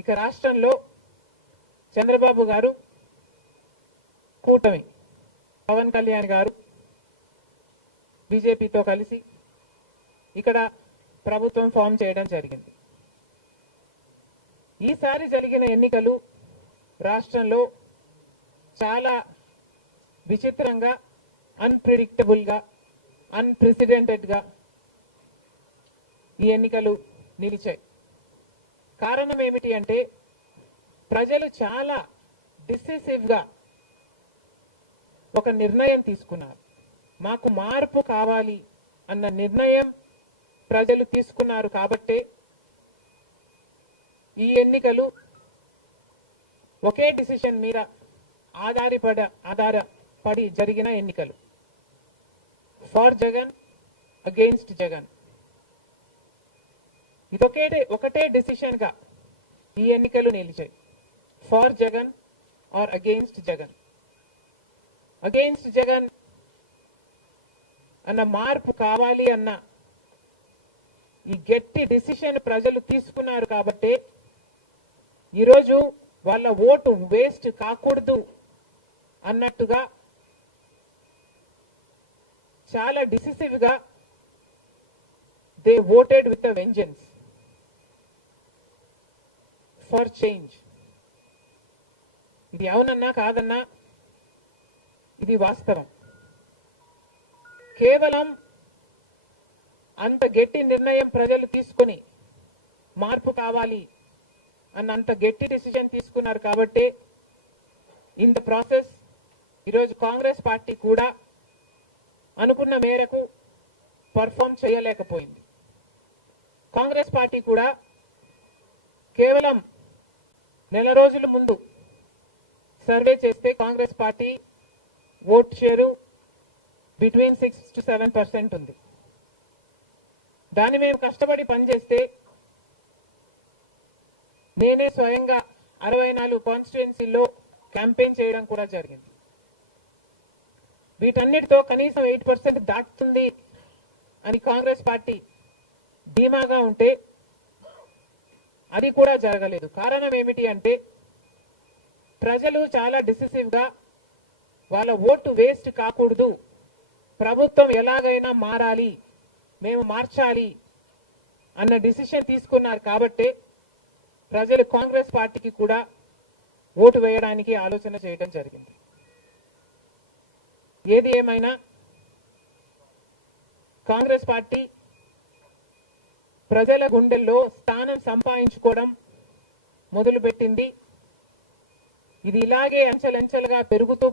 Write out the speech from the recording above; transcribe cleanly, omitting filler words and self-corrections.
ఇక రాష్ట్రంలో చంద్రబాబు గారు కూటమి పవన్ కళ్యాణ్ గారు బీజేపీతో కలిసి ఇక్కడ ప్రభుత్వం ఫామ్ చేయడం జరిగింది. ఈసారి జరిగిన ఎన్నికలు రాష్ట్రంలో చాలా విచిత్రంగా, అన్ప్రెడిక్టబుల్ గా, అన్ప్రెసిడెంటెడ్ గా ఈ ఎన్నికలు నిలిచాయి. కారణం ఏమిటి అంటే ప్రజలు చాలా డిసిసివ్ గా ఒక నిర్ణయం తీసుకున్నారు. మాకు మార్పు కావాలి అన్న నిర్ణయం ప్రజలు తీసుకున్నారు కాబట్టే ఈ ఎన్నికలు ఒకే డిసిషన్ మీద ఆధారపడి జరిగిన ఎన్నికలు. For Jagan, against Jagan. ఒకటే డిసిషన్ గా ఈ ఎన్నికలు నిలిచాయి. For Jagan or against Jagan. Against Jagan అన్న మార్పు కావాలి అన్న ఈ గట్టి డిసిషన్ ప్రజలు తీసుకున్నారు కాబట్టి ఈరోజు వాళ్ళ ఓటు వేస్ట్ కాకూడదు అన్నట్టుగా చాలా డిసిసివ్ గా they voted with a vengeance for change. ఇది అవునన్నా కాదన్నా ఇది వాస్తవం. కేవలం అంత గట్టి నిర్ణయం ప్రజలు తీసుకొని మార్పు కావాలి అన్నంత గట్టి డిసిజన్ తీసుకున్నారు కాబట్టి ఇన్ ద ప్రాసెస్ ఈరోజు కాంగ్రెస్ పార్టీ కూడా అనుకున్న మేరకు పర్ఫామ్ చేయలేకపోయింది. కాంగ్రెస్ పార్టీ కూడా కేవలం నెల రోజుల ముందు సర్వే చేస్తే Congress party vote share between 6 to 7% ఉంది. దాన్ని మేము కష్టపడి పనిచేస్తే నేనే స్వయంగా 64 కాన్స్టిట్యుయెన్సీల్లో క్యాంపెయిన్ చేయడం కూడా జరిగింది. వీటన్నిటితో కనీసం 8% దాటుతుంది అని కాంగ్రెస్ పార్టీ ధీమాగా ఉంటే అది కూడా జరగలేదు. కారణం ఏమిటి అంటే ప్రజలు చాలా డిసిసివ్ గా వాళ్ళ ఓటు వేస్ట్ కాకూడదు, ప్రభుత్వం ఎలాగైనా మారాలి, మేము మార్చాలి అన్న డిసిషన్ తీసుకున్నారు కాబట్టి ప్రజలు కాంగ్రెస్ పార్టీకి కూడా ఓటు వేయడానికి ఆలోచన చేయడం జరిగింది. ఏది ఏమైనా కాంగ్రెస్ పార్టీ ప్రజల గుండెల్లో స్థానం సంపాదించుకోవడం మొదలుపెట్టింది. ఇది ఇలాగే అంచెలంచెలుగా పెరుగుతూ